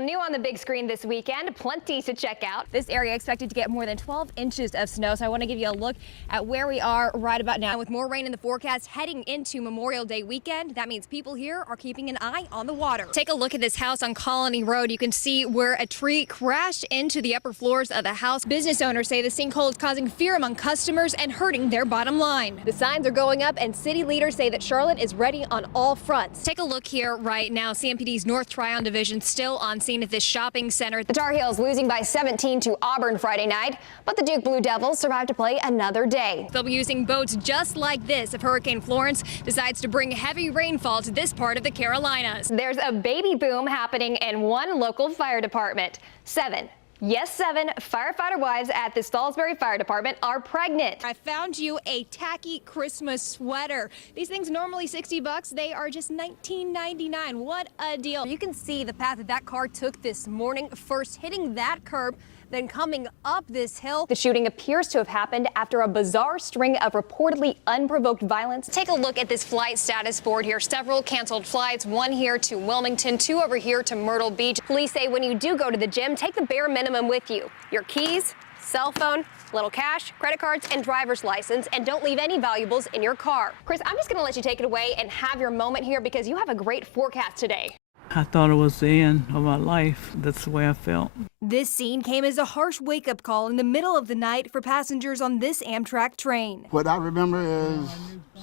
New on the big screen this weekend, plenty to check out. This area expected to get more than 12 inches of snow, so I want to give you a look at where we are right about now. With more rain in the forecast heading into Memorial Day weekend, that means people here are keeping an eye on the water. Take a look at this house on Colony Road. You can see where a tree crashed into the upper floors of the house. Business owners say the sinkhole is causing fear among customers and hurting their bottom line. The signs are going up, and city leaders say that Charlotte is ready on all fronts. Take a look here right now. CMPD's North Tryon Division still on scene at this shopping center. The Tar Heels losing by 17 to Auburn Friday night, but the Duke Blue Devils survived to play another day. They'll be using boats just like this if Hurricane Florence decides to bring heavy rainfall to this part of the Carolinas. There's a baby boom happening in one local fire department. Seven firefighter wives at the Salisbury Fire Department are pregnant. I found you a tacky Christmas sweater. These things normally $60. They are just $19.99. What a deal. You can see the path that car took this morning, first hitting that curb, then coming up this hill. The shooting appears to have happened after a bizarre string of reportedly unprovoked violence. Take a look at this flight status board here. Several canceled flights, one here to Wilmington, two over here to Myrtle Beach. Police say when you do go to the gym, take the bare minimum with you. Your keys, cell phone, little cash, credit cards, and driver's license, and don't leave any valuables in your car. Chris, I'm just gonna let you take it away and have your moment here because you have a great forecast today. I thought it was the end of my life. That's the way I felt. This scene came as a harsh wake-up call in the middle of the night for passengers on this Amtrak train. What I remember is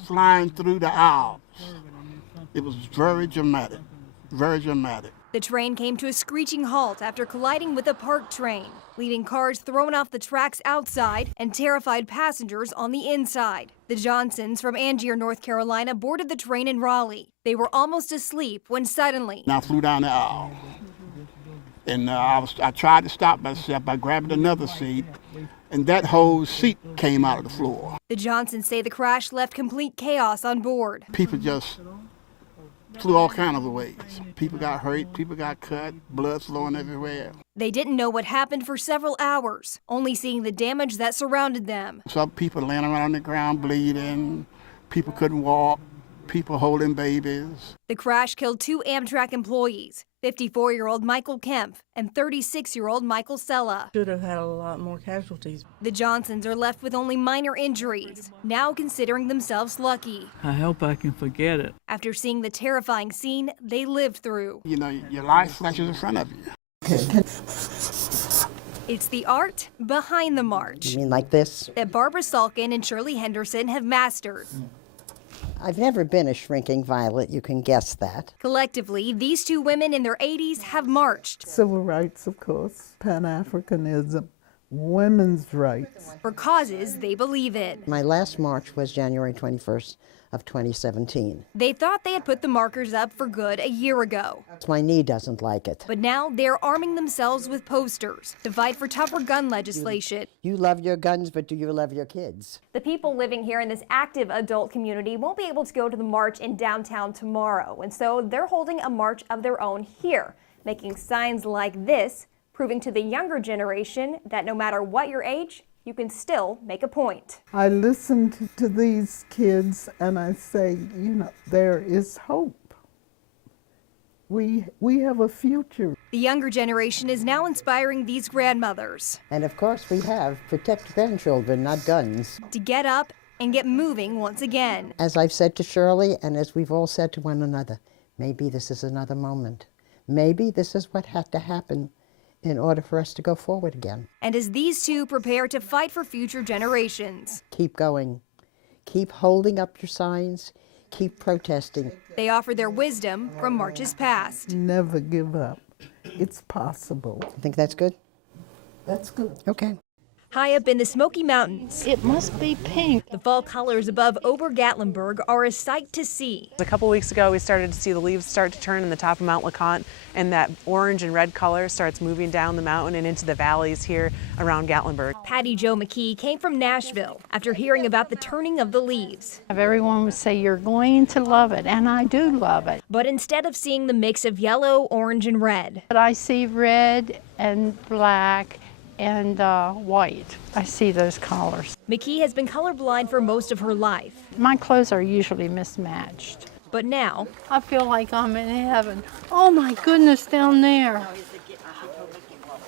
flying through the aisles. It was very dramatic, very dramatic. The train came to a screeching halt after colliding with a parked train, leaving cars thrown off the tracks outside and terrified passengers on the inside. The Johnsons from Angier, North Carolina, boarded the train in Raleigh. They were almost asleep when suddenly I flew down the aisle, and I tried to stop myself by grabbing another seat, and that whole seat came out of the floor. The Johnsons say the crash left complete chaos on board. People just flew all kinds of ways. People got hurt, people got cut, blood flowing everywhere. They didn't know what happened for several hours, only seeing the damage that surrounded them. Some people laying around on the ground bleeding, people couldn't walk, people holding babies. The crash killed two Amtrak employees, 54-year-old Michael Kemp and 36-year-old Michael Sella. Should have had a lot more casualties. The Johnsons are left with only minor injuries, now considering themselves lucky. I hope I can forget it. After seeing the terrifying scene they lived through. You know, your life flashes in front of you. It's the art behind the march. You mean like this? That Barbara Salkin and Shirley Henderson have mastered. I've never been a shrinking violet, you can guess that. Collectively, these two women in their 80s have marched. Civil rights, of course, Pan-Africanism, women's rights. For causes they believe in. My last march was January 21st of 2017. They thought they had put the markers up for good a year ago. My knee doesn't like it. But now they're arming themselves with posters to fight for tougher gun legislation. You love your guns, but do you love your kids? The people living here in this active adult community won't be able to go to the march in downtown tomorrow, and so they're holding a march of their own here, making signs like this, proving to the younger generation that no matter what your age, you can still make a point. I listen to these kids and I say, you know, there is hope. We have a future. The younger generation is now inspiring these grandmothers. And of course we have protect grandchildren, not guns. To get up and get moving once again. As I've said to Shirley and as we've all said to one another, maybe this is another moment. Maybe this is what had to happen in order for us to go forward again. And as these two prepare to fight for future generations. Keep going. Keep holding up your signs. Keep protesting. They offer their wisdom from marches past. Never give up. It's possible. You think that's good? That's good. Okay. High up in the Smoky Mountains, It must be pink. the fall colors above Ober-Gatlinburg are a sight to see. A couple weeks ago, we started to see the leaves start to turn in the top of Mount LeConte, and that orange and red color starts moving down the mountain and into the valleys here around Gatlinburg. Patty Jo McKee came from Nashville after hearing about the turning of the leaves. Everyone would say, you're going to love it, and I do love it. But instead of seeing the mix of yellow, orange, and red, But I see red and black and white. I see those colors. McKee has been colorblind for most of her life. My clothes are usually mismatched. But now, I feel like I'm in heaven. Oh my goodness, down there.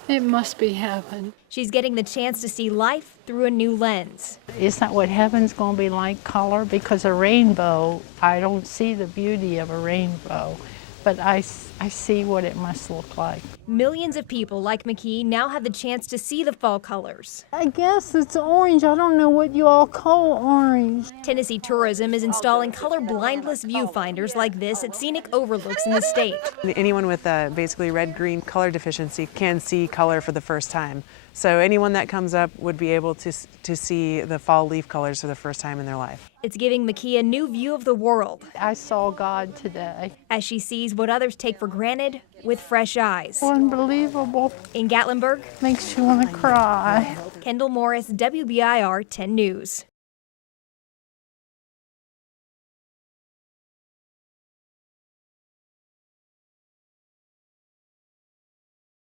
It must be heaven. She's getting the chance to see life through a new lens. It's not what heaven's going to be like color, because a rainbow, I don't see the beauty of a rainbow, but I see what it must look like. Millions of people like McKee now have the chance to see the fall colors. I guess it's orange. I don't know what you all call orange. Tennessee Tourism is installing color blindless viewfinders like this at scenic overlooks in the state. Anyone with a basically red-green color deficiency can see color for the first time. So anyone that comes up would be able to see the fall leaf colors for the first time in their life. It's giving McKee a new view of the world I saw God today. as she sees what others take for granted with fresh eyes. Unbelievable. In Gatlinburg, Makes you want to cry. Kendall Morris, WBIR 10 News.